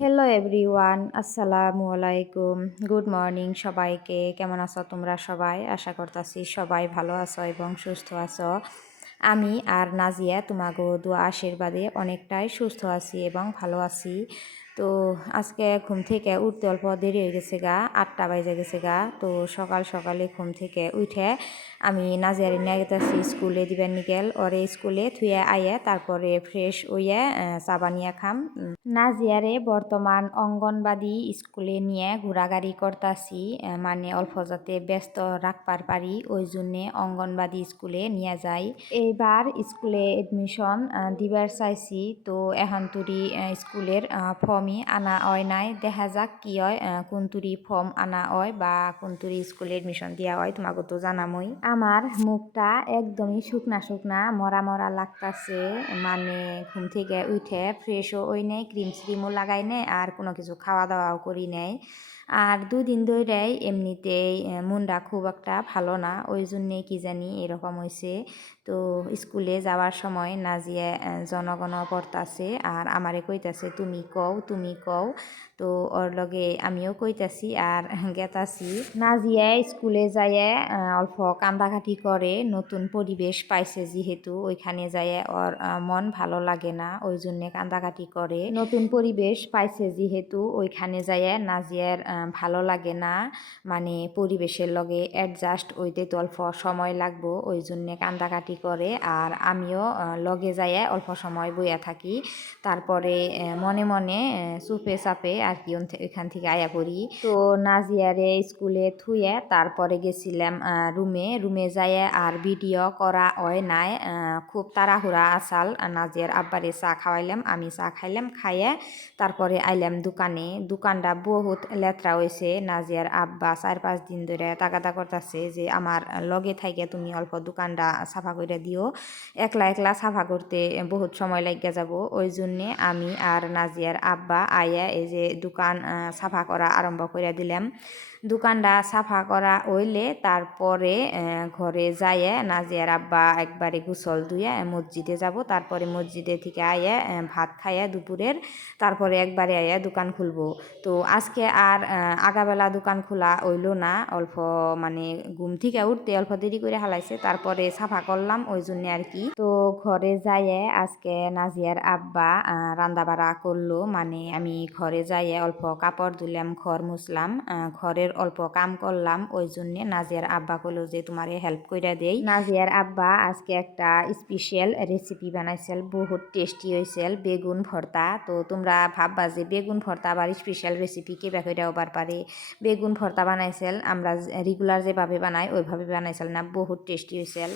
Hello everyone, আসসালামু আলাইকুম। Good morning সবাইকে। কেমন আছো তোমরা সবাই? আশা করতেছি সবাই ভালো আছো এবং সুস্থ আছো। আমি আর নাজিয়া তোমাগো দোয়া আশীর্বাদে অনেকটাই সুস্থ আছি এবং ভালো আছি। তো আজকে ঘুম থেকে উঠতে অল্প দেরি হয়ে গেছে গা, 8টা বাজে গেছে গা। তো সকাল সকালে ঘুম থেকে উঠে আমি নাজিয়ারে নিয়ে গেতেছি স্কুলে দিবেন নিকেল ওরে স্কুলে থুয়ে আইয়ে তারপরে ফ্রেশ হইয়ে চা বানিয়ে খাম। নাজিয়ারে বর্তমান অঙ্গনবাদী স্কুলে নিয়ে ঘোরাঘুরি করতাছি, মানে অল্প যাতে ব্যস্ত রাখবার পারি ওই জন্যে অঙ্গনবাদী স্কুলে নিয়ে যাই। এইবার স্কুলে এডমিশন দিবার চাইছি, তো এখন তুরি স্কুলের ফর্মই আনা হয় নাই। দেখা যাক কি হয়, কোন তুরি ফর্ম আনা হয় বা কোন তুরি স্কুলে এডমিশন দেওয়া হয় তোমাকে তো জানামই। আমার মুখটা একদমই শুকনা শুকনা মরা মরা লাগতাছে, মানে ঘুম থেকে উঠে ফ্রেশও ওই নেই, ক্রিম শ্রিমও লাগাই নেই আর কোনো কিছু খাওয়া দাওয়াও করি নেই। আর দুদিন ধরেই এমনিতেই মনটা খুব একটা ভালো না, ওই জন্যে কি জানি এরকম হয়েছে। তো স্কুলে যাওয়ার সময় নাজিয়া জনগণ পড়তাছে আর আমারে কইতাছে তুমি কও তুমি কও। তো ওর লগে আমিও কইতাছি আর গেতাছি। নাজিয়া স্কুলে যাইয়ে অল্প কান্দাকাটি করে, নতুন পরিবেশ পাইছে যেহেতু ওইখানে যাইয়ে ওর মন ভালো লাগে না, ওই জন্যে কান্দাকাটি করে। নতুন পরিবেশ পাইছে যেহেতু ওইখানে যাইয়ে নাজিয়ার ভালো লাগে না, মানে পরিবেশের লগে অ্যাডজাস্ট হইতে তো অল্প সময় লাগবো, ওই জন্যে কান্দাকাটি করে। আর আমিও লগে যাইয়ে অল্প সময় বইয়া থাকি, তারপরে মনে মনে চুপে চাপে আর কি ওইখান থেকে আয়া পড়ি। তো নাজিয়ারে স্কুলে থুয়ে তারপরে গেছিলাম রুমে যাইয়ে আর ভিডিও করা হয় নাই, খুব তাড়াহুড়া আসাল। নাজিয়ার আব্বারে চা খাওয়াইলাম, আমি চা খাইলাম, খাইয়ে তারপরে আইলাম দোকানে। দোকানটা বহুত লেত্রা হয়েছে, নাজিয়ার আব্বা 4-5 দিন ধরে তাগাদা করতেছে যে আমার লগে থাইকে তুমি অল্প দোকানটা সাফা করে দিও, একলা একলা সাফা করতে বহুত সময় লাগিয়া যাব। ওই জন্যে আমি আর নাজিয়ার আব্বা আইয়া এই যে দোকান সাফা করা আরম্ভ করে দিলাম। দোকানটা সাফা করা হইলে তারপরে ঘরে যাইয়ে নাজিয়ার আব্বা একবারে গোসল ধুয়ে মসজিদে যাব, তারপরে মসজিদে থেকে আইয়া ভাত খাইয়া দুপুরের তারপরে একবারে আইয়া দোকান খুলবো। তো আজকে আর আগাবেলা দোকান খোলা হইল না, অল্প মানে ঘুম থেকে উঠতে অল্প দেরি করে হালাইছে, তারপরে সাফা করলাম ওই জন্যে আর কি। তো ঘরে যাইয়ে আজকে নাজিয়ার আব্বা রান্না বাড়া করলো, মানে আমি ঘরে যাইয়ে অল্প কাপড় ধুলাম, ঘর মুছলাম, ঘরের অল্প কাম করলাম, ওই জন্যে নাজিয়ার আব্বা কইলো যে তোমারে হেল্প কইরা দেই। নাজিয়ার আব্বা আজকে একটা স্পেশাল রেসিপি বানাইছিল, বহুত টেস্টি হয়েছিল, বেগুন ভর্তা। তো তোমরা ভাববা যে বেগুন ভর্তা আবার স্পেশাল রেসিপি কে কইরা হবার পারে। বেগুন ভর্তা বানাইছিল আমরা রেগুলার যেভাবে বানাই ওইভাবে বানাইছিল না, বহুত টেস্টি হয়েছিল।